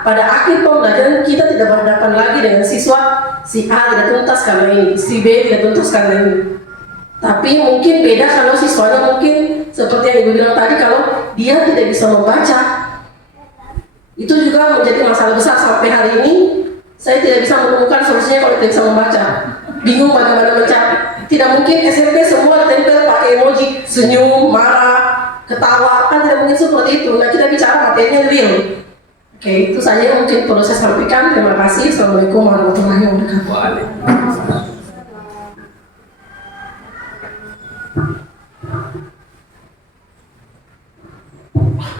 pada akhir pembelajaran kita tidak berhadapan lagi dengan siswa si A tidak tuntas karena ini, si B tidak tuntas karena ini. Tapi mungkin beda kalau siswanya mungkin seperti yang Ibu bilang tadi, kalau dia tidak bisa membaca. Itu juga menjadi masalah besar sampai hari ini. Saya tidak bisa menemukan solusinya kalau tidak bisa membaca. Bingung bagaimana mencari. Tidak mungkin SMP semua tempel pakai emoji, senyum, marah, ketawa, kan tidak mungkin seperti itu. Nah, kita bicara materinya real. Oke, itu saja yang mungkin perlu saya sampaikan. Terima kasih. Assalamualaikum warahmatullahi wabarakatuh.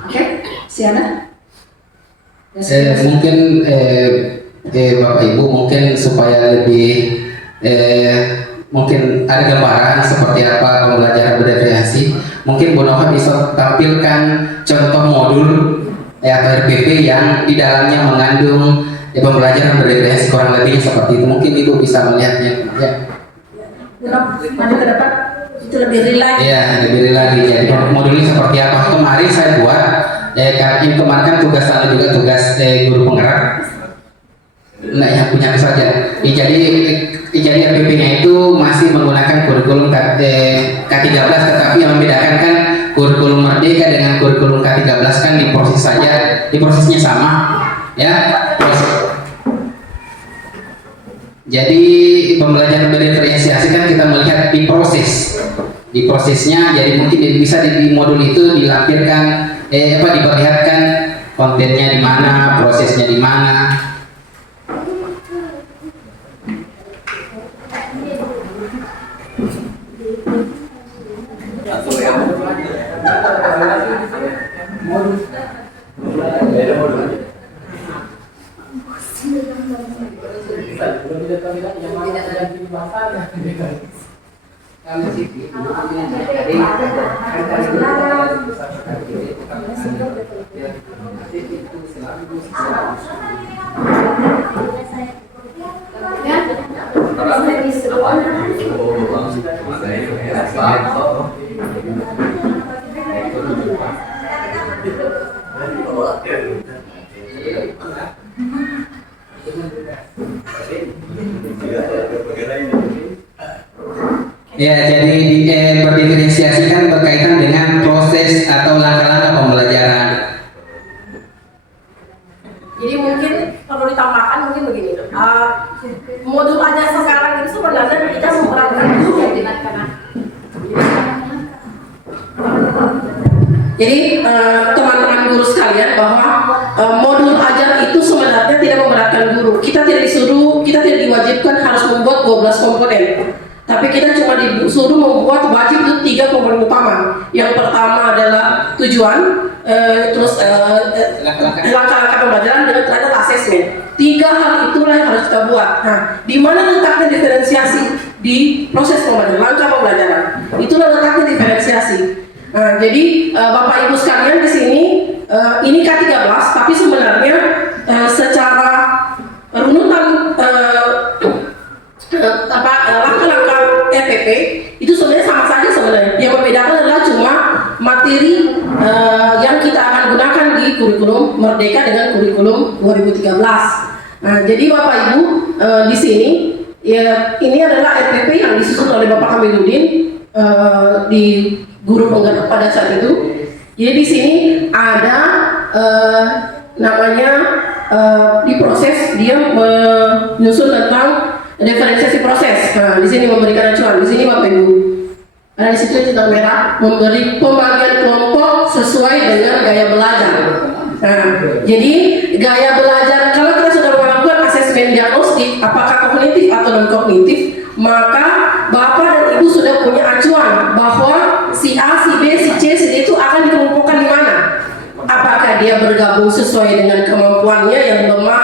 Oke, Siana. Mungkin Bapak Ibu mungkin supaya lebih mungkin ada gambaran seperti apa pembelajaran bervariasi, mungkin Bu Nova bisa tampilkan contoh modul atau RPP yang di dalamnya mengandung pembelajaran bervariasi kurang lebih seperti itu. Mungkin Ibu bisa melihatnya ya. Maju ke depan, itu lebih real lagi. Iya, lebih real lagi. Jadi modulnya seperti apa? Kemarin saya buat ini kemarin kan tugas saya juga tugas guru penggerak. Nah, yang punya saja. Jadi RPP-nya itu masih menggunakan kurikulum K13, tetapi yang membedakan kan kurikulum Merdeka dengan kurikulum K13 kan di prosesnya sama, ya. Jadi pembelajaran bervariasi kan kita melihat di prosesnya. Jadi mungkin bisa di modul itu dilampirkan diperlihatkan kontennya di mana, prosesnya di mana. Ya, jadi berdiferensiasi kan berkaitan dengan proses atau langkah-langkah pembelajaran. Jadi mungkin perlu ditambahkan mungkin begini, modul aja sekarang itu sebenarnya kita memerankan guru. Jadi teman-teman guru sekalian, bahwa modul ajar itu sebenarnya tidak memberatkan guru. Kita tidak diwajibkan harus membuat 12 komponen. Tapi kita cuma disuruh membuat wajib itu 3 komponen utama. Yang pertama adalah tujuan, terus langkah-langkah pembelajaran dengan terhadap asesmen. 3 hal itulah yang harus kita buat. Nah, di mana letaknya diferensiasi di proses pembelajaran, langkah pembelajaran? Itulah letaknya diferensiasi. Nah, jadi Bapak Ibu sekalian di sini ini K13, tapi sebenarnya secara runutan langkah-langkah RPP itu sebenarnya sama saja sebenarnya. Yang membedakan adalah cuma materi yang kita akan gunakan di kurikulum Merdeka dengan kurikulum 2013. Nah, jadi Bapak Ibu di sini ya ini adalah RPP yang disusun oleh Bapak Hamiduddin di guru penggerak pada saat itu. Jadi di sini ada namanya diproses, dia menyusun tentang diferensiasi proses. Nah, di sini memberikan acuan. Di sini Bapak Ibu. Nah, di situ tentang merah memberi pembagian kelompok sesuai dengan gaya belajar. Nah, jadi gaya belajar kalau kita sudah melakukan asesmen diagnostik apakah kognitif atau non kognitif, maka Bapak dan Ibu sudah punya acuan bahwa si A, si B, si C, si D itu akan dikelompokkan di mana? Apakah dia bergabung sesuai dengan kemampuannya yang lemah,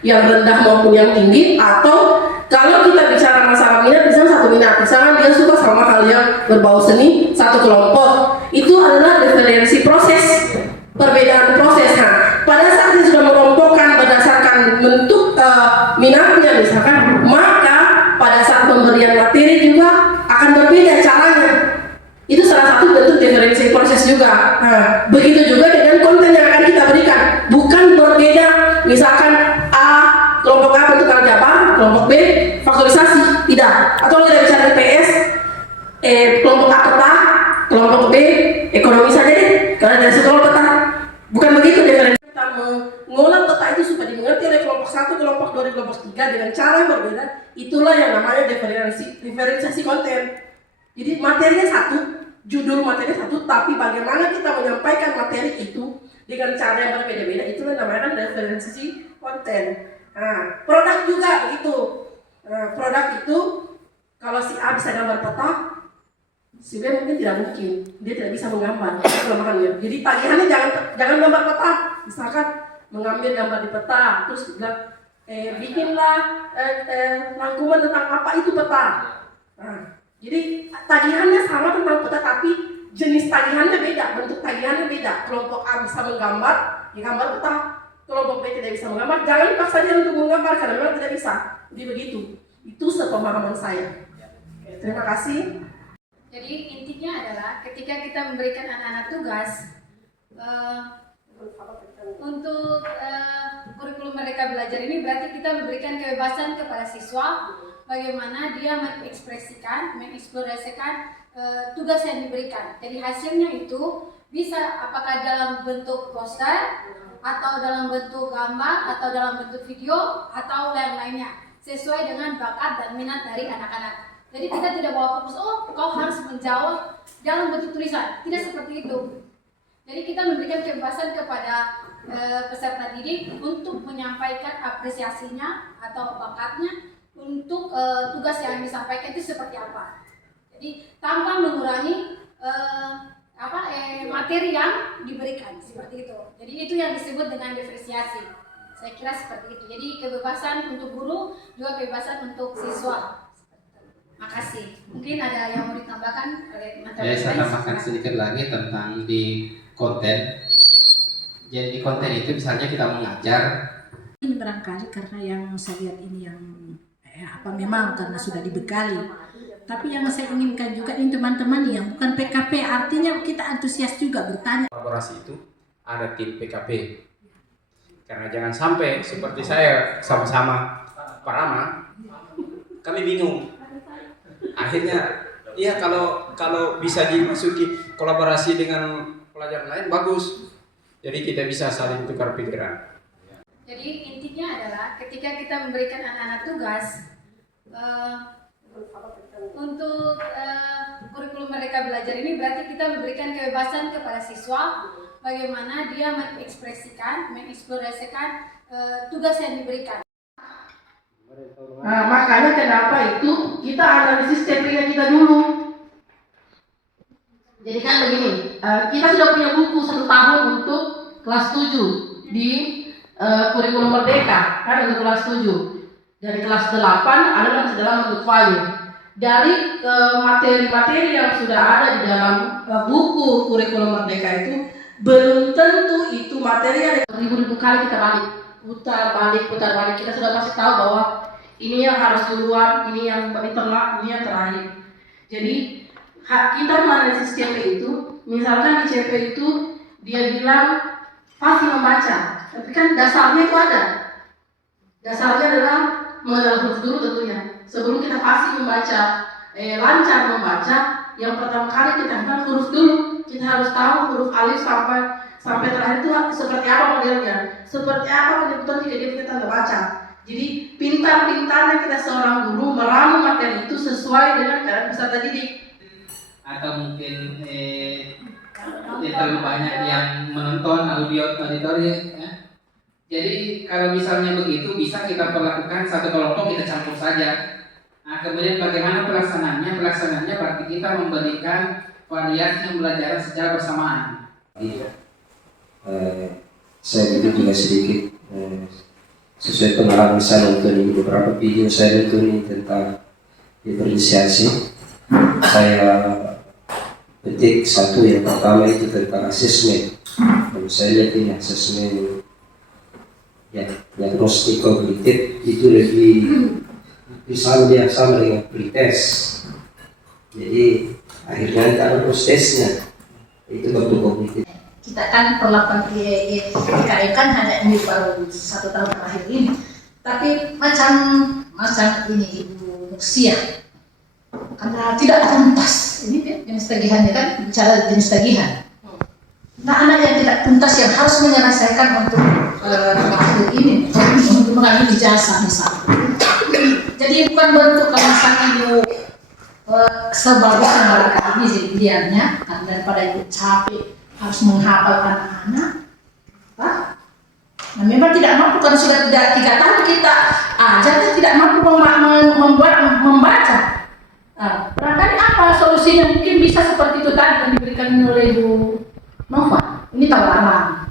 yang rendah maupun yang tinggi, atau kalau kita bicara masalah minat, misalnya satu minat, misalnya dia suka sama hal yang berbau seni, satu kelompok, itu adalah diferensi proses, perbedaan proses. Nah, pada saat dia sudah mengelompokkan berdasarkan bentuk minatnya misalkan, maka pada saat pemberian materi juga akan berbeda caranya. Itu salah satu bentuk diferensi proses juga. Nah, begitu juga dengan konten yang akan kita berikan, bukan berbeda. Misalkan A, kelompok A bentuk aljabar, kelompok B faktorisasi, tidak. Atau kita bicara PS, kelompok A peta, kelompok B ekonomi saja deh, karena dari situ peta. Bukan begitu diferensi. Kita mengolah peta itu supaya dimengerti oleh kelompok 1, kelompok 2, dan kelompok 3 dengan cara yang berbeda. Itulah yang namanya diferensiasi konten. Jadi materinya satu, judul materi satu, tapi bagaimana kita menyampaikan materi itu dengan cara yang berbeda-beda, itulah namanya diferensiasi konten. Nah, produk juga begitu. Nah, produk itu kalau si A bisa gambar peta, si B mungkin tidak mungkin, dia tidak bisa menggambar, itu kelemahannya. Jadi tagihannya jangan gambar peta, misalkan mengambil gambar di peta, terus bilang bikinlah rangkuman tentang apa itu peta. Nah, jadi tagihannya sama tentang peta, tapi jenis tagihannya beda, bentuk tagihannya beda. Kelompok A bisa menggambar, ya gambar peta. Kelompok B tidak bisa menggambar, jangan dipaksa dia untuk menggambar karena memang tidak bisa. Jadi begitu. Itu sepemahaman saya. Terima kasih. Jadi intinya adalah ketika kita memberikan anak-anak tugas untuk kurikulum Merdeka Belajar ini, berarti kita memberikan kebebasan kepada siswa bagaimana dia mengeksplorasikan tugas yang diberikan. Jadi hasilnya itu bisa apakah dalam bentuk poster, atau dalam bentuk gambar, atau dalam bentuk video, atau yang lainnya, sesuai dengan bakat dan minat dari anak-anak. Jadi kita tidak bawa fokus, oh kau harus menjawab dalam bentuk tulisan, tidak seperti itu. Jadi kita memberikan kebebasan kepada peserta didik untuk menyampaikan apresiasinya atau bakatnya untuk tugas yang disampaikan itu seperti apa. Jadi tanpa mengurangi materi yang diberikan, seperti itu. Jadi itu yang disebut dengan diferensiasi. Saya kira seperti itu. Jadi kebebasan untuk guru, juga kebebasan untuk siswa. Makasih. Mungkin ada yang mau ditambahkan oleh teman-teman. Saya tambahkan sedikit lagi tentang di konten. Jadi di konten itu misalnya kita mengajar. Ini barangkali karena yang saya lihat ini yang memang karena sudah dibekali. Tapi yang saya inginkan juga ini teman-teman yang bukan PKP, artinya kita antusias juga bertanya. Kolaborasi itu ada tim PKP. Karena jangan sampai seperti saya sama-sama Parama, kami bingung. Akhirnya, iya kalau bisa dimasuki kolaborasi dengan pelajaran lain bagus. Jadi kita bisa saling tukar pikiran. Jadi intinya adalah ketika kita memberikan anak-anak tugas untuk kurikulum Merdeka Belajar ini, berarti kita memberikan kebebasan kepada siswa bagaimana dia mengeksplorasikan tugas yang diberikan. Nah, makanya kenapa itu kita analisis CP-nya kita dulu. Jadi kan begini, kita sudah punya buku 1 tahun untuk kelas 7 di kurikulum Merdeka, kan untuk kelas 7. Dari kelas 8 adalah dalam bentuk file. Dari materi-materi yang sudah ada di dalam buku kurikulum Merdeka itu belum tentu itu materi yang ribu-ribu kali kita putar balik. Kita sudah pasti tahu bahwa ini yang harus duluan, ini yang di tengah, ini yang terakhir. Jadi kita menganalisis CP itu, misalkan di CP itu dia bilang fasih membaca, tapi kan dasarnya itu ada. Dasarnya adalah mengenal huruf dulu tentunya. Sebelum kita fasih membaca, lancar membaca, yang pertama kali kita kenal huruf dulu. Kita harus tahu huruf alif sampai terakhir itu seperti apa modelnya, seperti apa penyebutan jika kita tidak baca. Jadi pintar-pintarnya kita seorang guru meramu materi itu sesuai dengan keadaan peserta didik. Atau mungkin terlalu banyak yang menonton auditornya ya. Jadi kalau misalnya begitu bisa kita perlakukan satu kelompok kita campur saja. Nah, kemudian bagaimana pelaksanaannya? Pelaksanaannya berarti kita memberikan variasi pembelajaran secara bersamaan. Saya juga sedikit sesuai pengalaman saya nonton ini beberapa video saya nonton tentang diferensiasi. Saya petik satu yang pertama itu tentang asesmen. Kalau saya lihat ini asesmen diagnostik kognitif itu lebih sama dengan pretest. Jadi akhirnya kita harus tesnya itu bentuk kognitif. Kita kan perlakuan IKE kan hanya ini baru 1 tahun terakhir ini, tapi macam ini Ibu Muksia, karena tidak tuntas ini jenis tagihannya kan, bicara jenis tagihan. Nah, anak yang tidak tuntas yang harus menyelesaikan untuk waktu ini untuk mengambil ijazah misalnya. Jadi bukan bentuk kalau misalnya Ibu sebagusnya mereka ini idealnya, kan daripada Ibu capek harus menghafal anak-anak, nah, memang tidak mampu karena sudah 3 tahun kita ajar kan tidak mampu membaca. Barangkali apa solusinya? Mungkin bisa seperti itu tadi yang diberikan oleh Ibu Nova. Ini tawaran.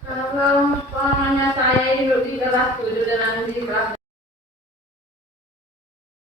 Kalau umpamanya saya duduk di kelas 7 dengan di kelas